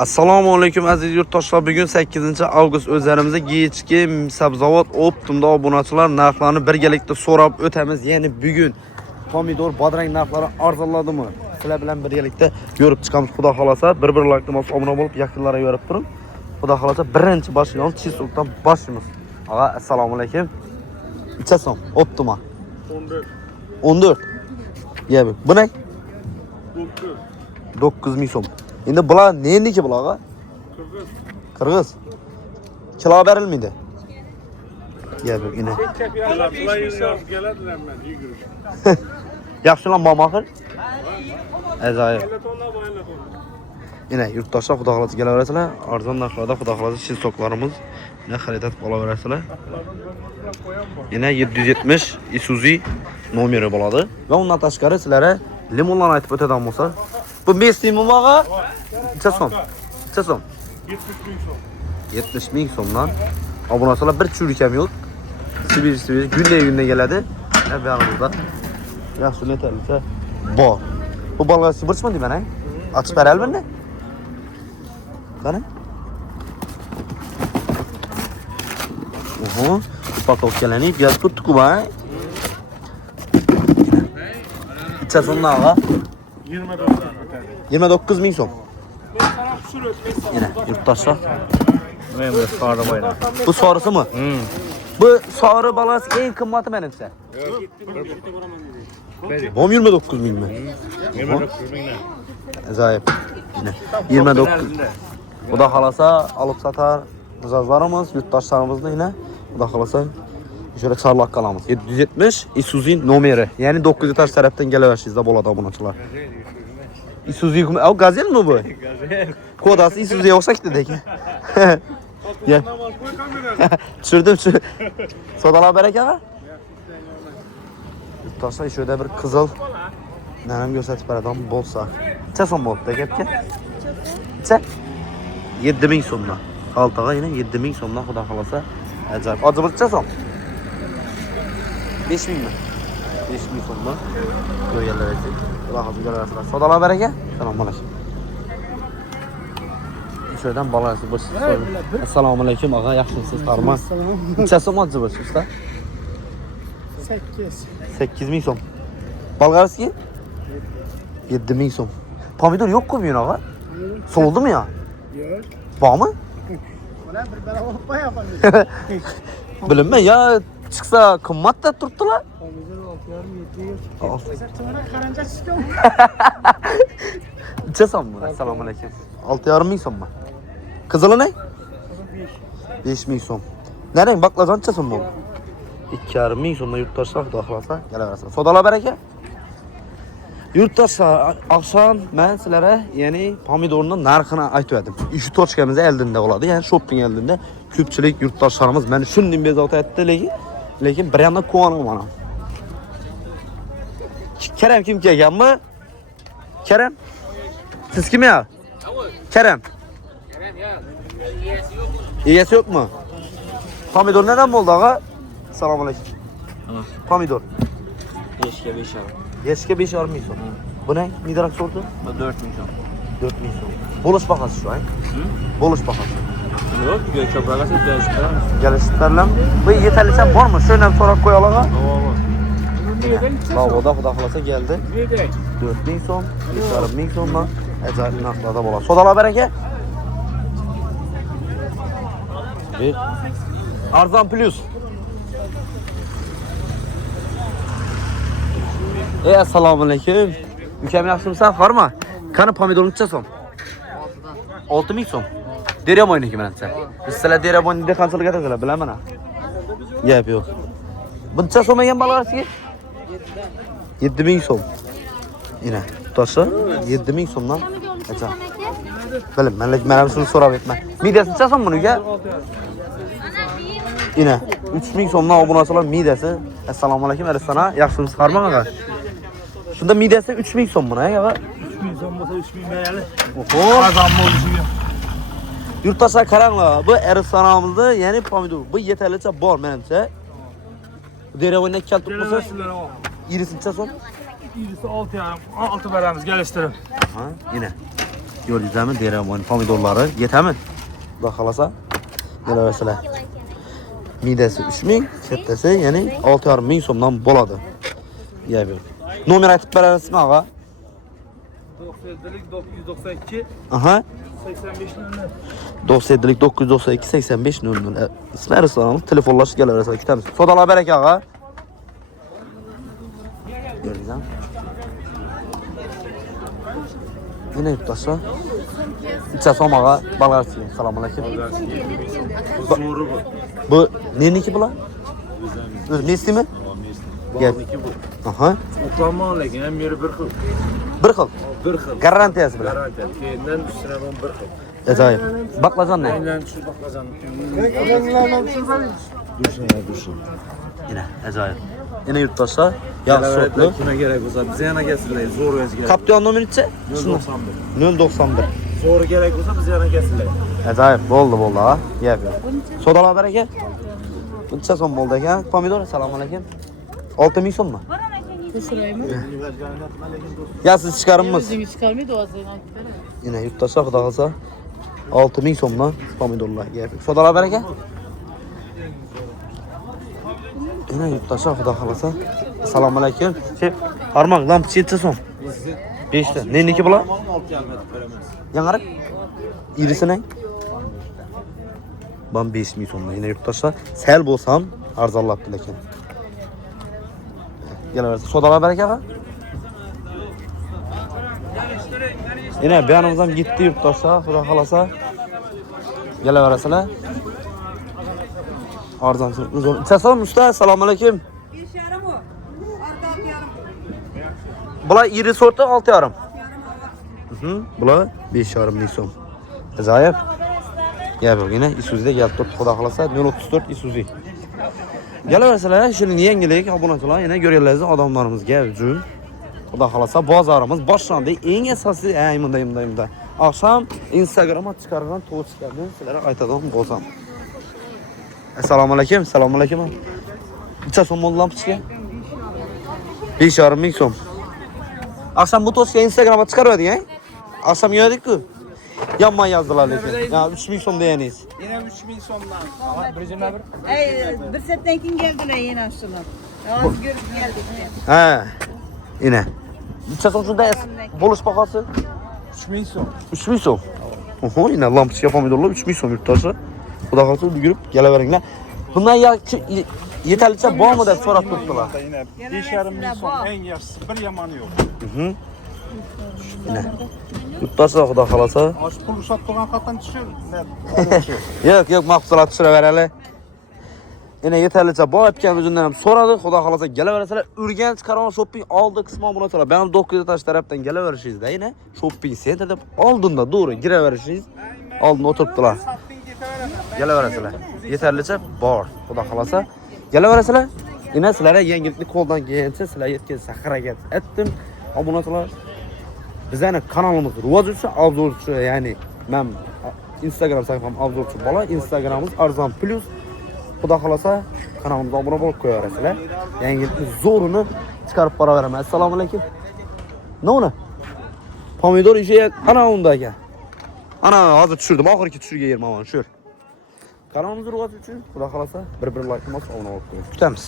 Assalomu alaykum aziz yurtdoshlar. Bugun 8-avgust o'zlarimizda Gechki sabzavot Optimda obunachilar narxlarini birgalikda so'rab o'tamiz. Ya'ni bugun pomidor, badrang narxlari arzonladimi? Sizlar bilan birgalikda ko'rib chiqamiz. Xudo xolasa bir iltimos obuna bo'lib, yaqinlarga yorib turing. Xudo xolasa birinchi boshlaymiz. Chisukdan boshlaymiz. Ag'a, assalomu alaykum. Ichasom Optima 14. Yebi. Bu ne? 9 ming so'm. Endi bular nendiki bularga? Qirg'iz. Kilo berilmaydi. Yebi, yine. Yaxshilan mo'maqir. Ajoyib. Yine yurtdoshlar xudo xolasa kelaverasizlar. Arzon narxlarda xudo xolasa shilsoklarimiz yine xarid etib olaverasizlar. Yine 770 Isuzu nomeri bo'ladi. Va undan tashqari sizlarga limonlarni aytib o'tadigan bo'lsa, bu Messimi maga? Chasom. 70 ming so'mdan. Obunachilar bir churik ham yo'q. Sibir günde geladi. Ne bir anımızda. Yaxshi metallicha bor. Bu balga sibirchmi deyman, ha? Açib beralmi ne? Qani? Oho, upakovkalarni biraz tutdik-ku, ha? İçerisinde ağa? 29 ming so'm. Yine yurtdoshlar. Men bu sarı bayram. Bu sarısı mı? Bu sarı balası en kımmeti benimse. Bom 29 ming mi? 29 ming. Acayip. Yine 29. Bu da halasa alıp satar mızazlarımız, yurttaşlarımızda yine. Bu da halasa şöyle çarlak kalamız. 770 Isuzu nomeri. Yani 9 etaş taraftan geliversiniz de bolada bunaçılar. Isuzu o gazel mi bu? Gazel. Kodası Isuzu yoksa ki dedik. Gel. Düşürdüm şu. Sodalar bereket ha? Yurttaşlar şöyle bir kızıl. Nenem gösterip beradan bolsa. İçe son bol da gepke. İçe. 7 ming so'mdan. Qaltaga yine 7 ming so'mdan xudo xolasa. Acayip. Acımız içe son. 5 ming mi? 5 ming so'mdan. Ko'yganlar aytdik. Xudo xolasa ko'rasizlar. Sodalar bereket. Assalomu alaykum. Şuradan balası boş. Assalomu alaykum ağa, yaxshimisiz? Farman. İçe son acımız usta. 8 ming so'm. Balgarski? 7 ming so'm. Pomidor yok ku bugün ağa? Soldu mu ya? Yok. Var mı? Ona bir beraber hoppa yapalım. Bilinme ya, çıksa kımmat da tuttular. Pomidor 6 yarım 7 yıl. Sonra karınca çıkıyor. İçesem mi? Assalamu aleyküm. 6,5 ming so'm mu? Kızılı ne? 5 ming so'm. Nereden baklajan içesem mi? 2,5 ming so'mdan yurtdoshlar xudo xolasa kelaverasizlar. Sodalar bereket. Yurtdoshlar, akşam men sizlarga ya'ni pomidorning narxini aytib berdim. Shu tochkamiz eldinda bo'ladi, ya'ni shopping eldinda. Ko'pchilik yurtdoshlarimiz meni shundan bezovta etdi, lekin bir yandan quvanaman. Kerem kim kelganmi? Kerem? Siz kim ya? Kerem. İyisi yok mu? Pomidor neden oldu ağa? Assalomu alaykum. Pomidor. 5'e 5 al. Yeşke 5,5 ming so'm. Bu ne? Midarak sordu? Bu 4 ming so'm. 4 ming so'm. Boluş bakası şu an. Boluş bakası. Yok, göç toprağası dönüştürer misin? Geliştirler mi? Bu yeterliyse var mı? Şöyle sonra koyalım ha. Tamam. Lavoda xudo xolasa geldi. 4 ming so'm, 5,5 ming so'mdan ajoyib narxlarda bo'ladi. Sodalar bereket. Bir. Arzon plus. Assalomu alaykum. Ukam yaxshimisan? Farma. Qani pomidorni ichasan? 6 ming so'm. Deryamoyniki menimcha. Sizlar deryamoyni qanchaga aytasizlar, bilaman ha. Gap yo'q. Buncha so'magan balasiga? 7 ming so'm. Yine tutasa 7 ming so'mdan acha. Bilim, men shuni so'rab aytman. Midasini ichasan buniga? Yine 3 ming so'mdan obunachilar midasi. Assalomu alaykum, Arisana. Yaxshimisiz? Farman ağa. Şunda midesi 3 ming so'm buna ya. 3 ming so'm bo'lsa 3 ming berali. Oho. Arzon bo'lishiga. Yurtdoshlar qaranglar, bu Arisanamizda, ya'ni pomidor. Bu yetarlicha bor menimcha. Deravoydan kal tutmasa, irisincha so'm. İyisi 6 yarım. 6 beramiz geliştirib. Ha, yine. Gördünüzmü? Deyirəm oyun pomidorları. Yetəmi? Xuda xalasa. Gələvərsələr. Midəsi 3000, kəttəsi, yəni 6500 so'mdan bo'ladi. Yeyə Nomer aytib berərsizmi ağa? 97'lik 992 Aha. 85 'nin 97'lik 992 85 00. İsmi restoranımız. Telefonlaşıb gələvərsələr. Kütəmiz. Sodalar bərək ağa. Gördünüzmü? Yine yurttaşlar. İçə somağa balarçıyım. Selamünaleyküm. Zoru bu. Bu neniki bular? Öz nesli mi? Gel. Aha. Uklama lekin hem yeri bir xil. Bir xil. Bir xil. Garantiyası bilan. Garantiya. Keyindən üstünə bunun bir xil. Ajoyib. Baqlajon ne? Keyindən şu baklajan. Dursun. Yine ajoyib. Yine yurttaşlar. Yaxshi sortlu. Kime gerek olsa bize yana gelsinler. Zor özgür. Kaptan nomer neçə? 091. 091. Zor gerek olsa bize yana gelsinler. Ajoyib. Bo'ldi ha. Yeb. Sodalar baraka. Neçə so'm bo'ldi ekan? Pomidor, assalomu 6000 so'mmi? Ya siz chiqarimmiz. Özünüz çıkarmaydı o azından. Yine yurttaşlar xudo qalsa 6000 so'mdan pomidorlar yeb. Sodalar baraka. Yine yurttaşlar xudo qalsa. Assalomu alaykum. Chef, qarmoq lamp necha so'm? 5 ta. Neniki bular? Yangarib. İrisine. Ben 5000 so'mdan yine yurttaşlar. Sel bo'lsam arzonlabdi lekin. Gelaversin. Sodalar baraka va. Yine beyanımız ham gitti yurttaşlar. Xudo xolasa. Gelaverasizlar. Arzon so'm. Selam usta. Assalomu alaykum. Bular iri sorti 6,5. Bular 5,5 ming so'm. Ajoyib. Ya yine Isuzu'da geldi. Xudo xolasa 034 Isuzu. Gelaversalar, shuni yangilik obunachilar yana ko'ringlar odamlarimiz gavjum. Xudo xolasa bozorimiz boshlandi. Eng asosiy aymunda. Akşam Instagram'a chiqargan postlarni sizlarga aytadigan bo'lsam. Assalomu alaykum. Assalomu alaykum. Necha so'm bo'ldi lampochka? 5,5 ming so'm. Akşam bu postga Instagram'a chiqaradigan. Akşam yo'qdik-ku. Yanman yazdılar lekin. Ya 3000 so'm deyaniz. Yine 3000 so'mdan. Bir setten kim geldiler yeni açtılar. Az görüp geldik. He. Yine. Necha so'm shunda bo'lish bahosi? 3000 so'm. 3000 so'm. Oho, yine lampochka pomidorlar 3000 so'm yurttaşlar. Xudo xolasa yugurib kelaveringlar. Bundan yetarlicha bormi deb so'rab turibdilar. Yine 5,5 ming so'm en yaxshisi, bir yomoni yo'q. Yine. Yurttaşlar xudo xolasa. Osh pul ushlab turgan qatdan tushir. Yo'q, mahsulot tushiraverali. Yine yetarlicha bor aytgan o'zundan ham so'radi. Xudo xolasa kelaverasizlar. Urganch Karon shopping oldi qisman bo'lasalar. Ben 9 etaş tarafdan kelaverishingizda yine shopping center deb oldinda doğru giraverishingiz oldin o'tiribdilar. Kelaverasizlar. Yetarlicha bor. Xudo xolasa kelaverasizlar. Yine sizlarga yangilikni qo'ldan kelgancha sizlarga yetkazishga harakat etdim. Obunachilar, bizning kanalimiz rivojlansa obzorchi, ya'ni men Instagram sayfam obzorchi bola, Instagramimiz Arzon Plus. Xudo xolasa kanalimizga obuna bo'lib qo'yaverasizlar. Yangilikni zo'rini chiqarib boraveraman. Assalomu alaykum. Nima? Pomidor ishi ana unda ekan. Ana hozir tushirdim, oxirgi tushirga yerman mana shu. Kanalimizni rivoj uchun Xudo xolasa bir like bosib obuna bo'lib qo'ying. Kutamiz.